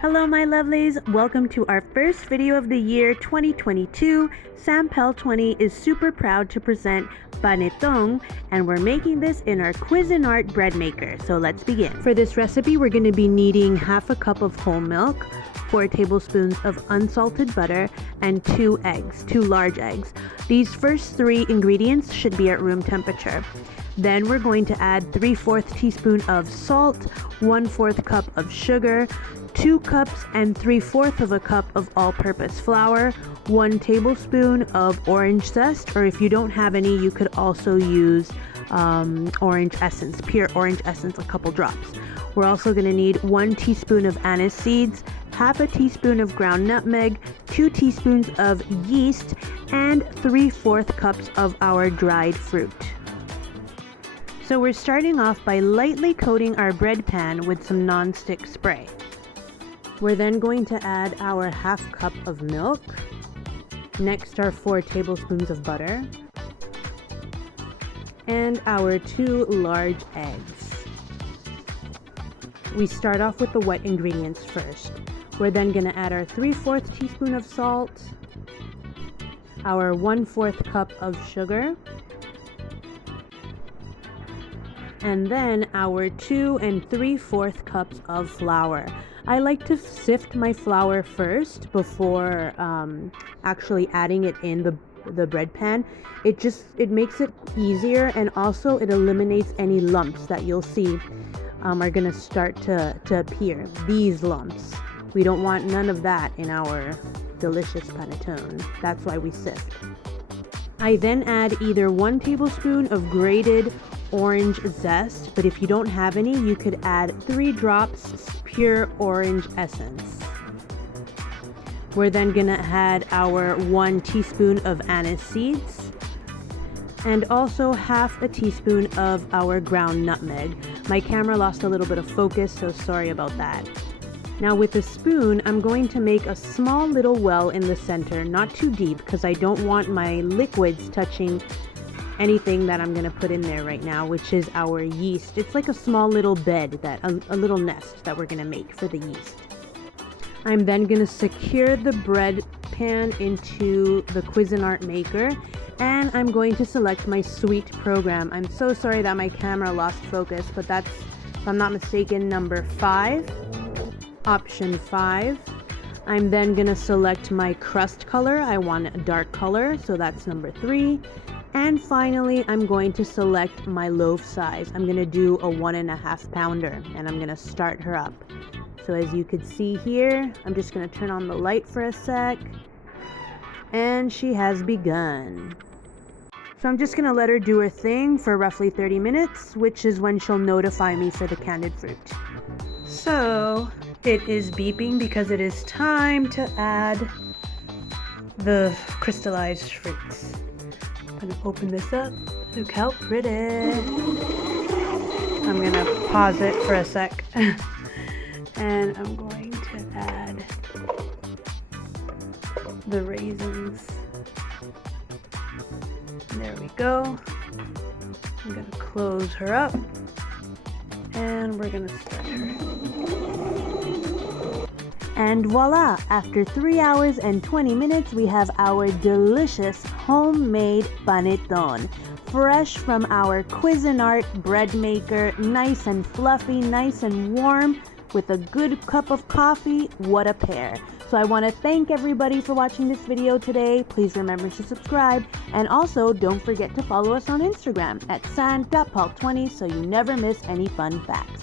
Hello my lovelies, welcome to our first video of the year 2022. Sam Pell 20 is super proud to present Panettone, and we're making this in our Cuisinart Bread Maker. So let's begin. For this recipe, we're going to be needing half a cup of whole milk, 4 tablespoons of unsalted butter, and 2 eggs, 2 large eggs. These first 3 ingredients should be at room temperature. Then we're going to add 3/4 teaspoon of salt, 1/4 cup of sugar, 2 cups and 3/4 of a cup of all-purpose flour, 1 tablespoon of orange zest, or if you don't have any, you could also use orange essence, pure orange essence, a couple drops. We're also going to need 1 teaspoon of anise seeds, half a teaspoon of ground nutmeg, 2 teaspoons of yeast, and 3/4 cups of our dried fruit. So we're starting off by lightly coating our bread pan with some non-stick spray. We're then going to add our half cup of milk, next our 4 tablespoons of butter, and our 2 large eggs. We start off with the wet ingredients first. We're then going to add our 3/4 teaspoon of salt, our 1/4 cup of sugar, and then our 2 3/4 cups of flour. I like to sift my flour first before actually adding it in the bread pan. It makes it easier, and also it eliminates any lumps that you'll see are gonna start to appear. These lumps, we don't want none of that in our delicious panettone. That's why we sift. I then add either 1 tablespoon of grated orange zest, but if you don't have any, you could add 3 drops pure orange essence. We're then gonna add our 1 teaspoon of anise seeds and also half a teaspoon of our ground nutmeg. My camera lost a little bit of focus, so sorry about that. Now with a spoon, I'm going to make a small little well in the center, not too deep because I don't want my liquids touching anything that I'm gonna put in there right now, which is our yeast. It's like a small little bed, a little nest that we're gonna make for the yeast. I'm then gonna secure the bread pan into the Cuisinart maker, and I'm going to select my sweet program. I'm so sorry that my camera lost focus, but that's, if I'm not mistaken, number 5, option 5. I'm then gonna select my crust color. I want a dark color, so that's number 3. And finally, I'm going to select my loaf size. I'm gonna do a 1.5 pounder, and I'm gonna start her up. So as you can see here, I'm just gonna turn on the light for a sec, and she has begun. So I'm just gonna let her do her thing for roughly 30 minutes, which is when she'll notify me for the candied fruit. So it is beeping because it is time to add the crystallized fruits. I'm gonna open this up. Look how pretty. I'm gonna pause it for a sec. And I'm going to add the raisins. There we go. I'm gonna close her up, and we're gonna start her. And voila! After 3 hours and 20 minutes, we have our delicious homemade panettone. Fresh from our Cuisinart Bread Maker, nice and fluffy, nice and warm, with a good cup of coffee. What a pair. So I want to thank everybody for watching this video today. Please remember to subscribe, and also don't forget to follow us on Instagram at sam.pal20 so you never miss any fun facts.